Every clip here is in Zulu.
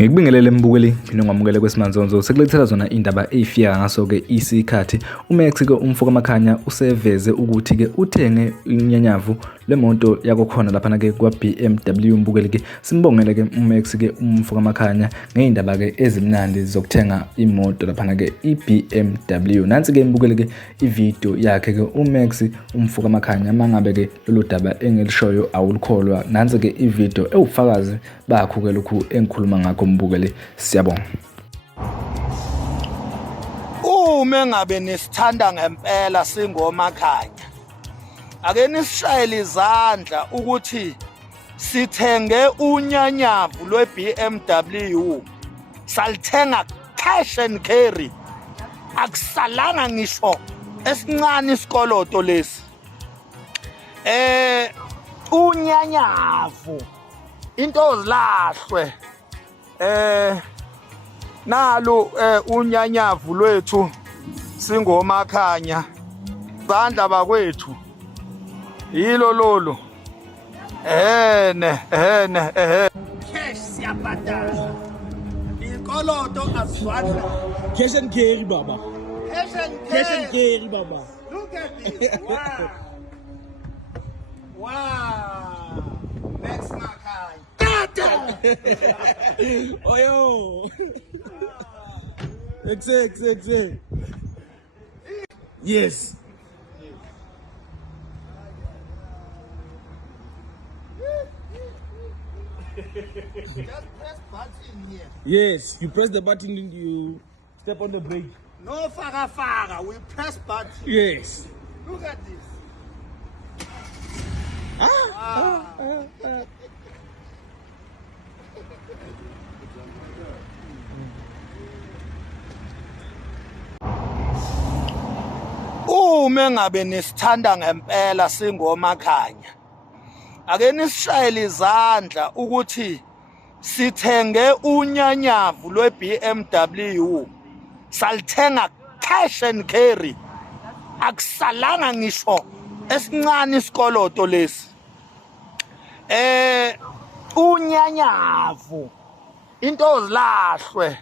Ngikubingelele mbukeli phinde ngamukele kwesimanzonzo sekulethela zona indaba ezifika ngaso ke isikhathi uMax ke umfoka Makhanya useveze ukuthi ke uthenge inyanyavu lemoto yakokhona lapha ke kwa BMW mbukeli ke simbongele ke uMax ke umfoka Makhanya ngeindaba ke ezimnandi zokuthenga imoto lapha ke iBMW. Nansi ke mbukeli ke ivideo yakhe ke uMax umfoka Makhanya mangabe ke lolu daba engilishoyo awulikholwa. Nansi ke ivideo ewufakazi bakho ke lokhu engikhuluma ngakho mbukeli, siyabonga. Uma ngabe nisithanda ngempela singoMakhanya, ake nisishayele izandla ukuthi sithenge unyanyavu lweBMW, salithenga cash and carry, akusalanga ngisho esincane isikoloto lesi. Unyanyavu into ozilahlwe nalo unyanyavu lwethu singoMakhanya bandla bakwethu yilo lolo cash siyabhadala ikoloto aswadla cash and carry baba, cash and carry baba. Look at this. Wow. Next Makhanya. Oh yo. Exact. Yes. Just press button here. Yes, you press the button and you step on the brake. No faga. We press button. Yes. Look at this. Uma ngabe nisithanda ngempela singoMakhanya, ake nisishayele izandla ukuthi sithenge unyanyavu lweBMW, salithenga cash and carry, akusalanga ngisho esincane isikoloto lesi. Unyanyavu into ozilahlwe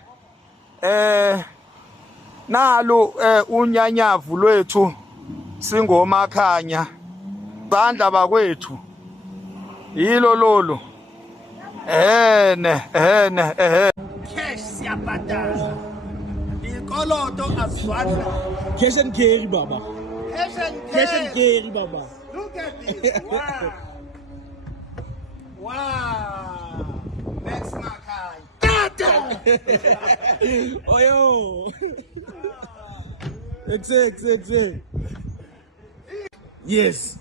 nalo unyanyavu lwethu singoMakhanya bandla bakwethu yilo lolo cash siyabhadala ikoloto aswadla Cash and carry baba, cash and carry baba. Look at this. Wow. Next Makhanya. Oh yo. Exact. Yes.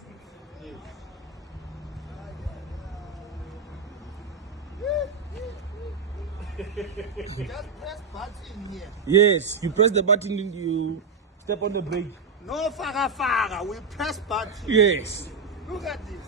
Just press button here. Yes, you press the button and you step on the brake. No faga. We press button. Yes. Look at this.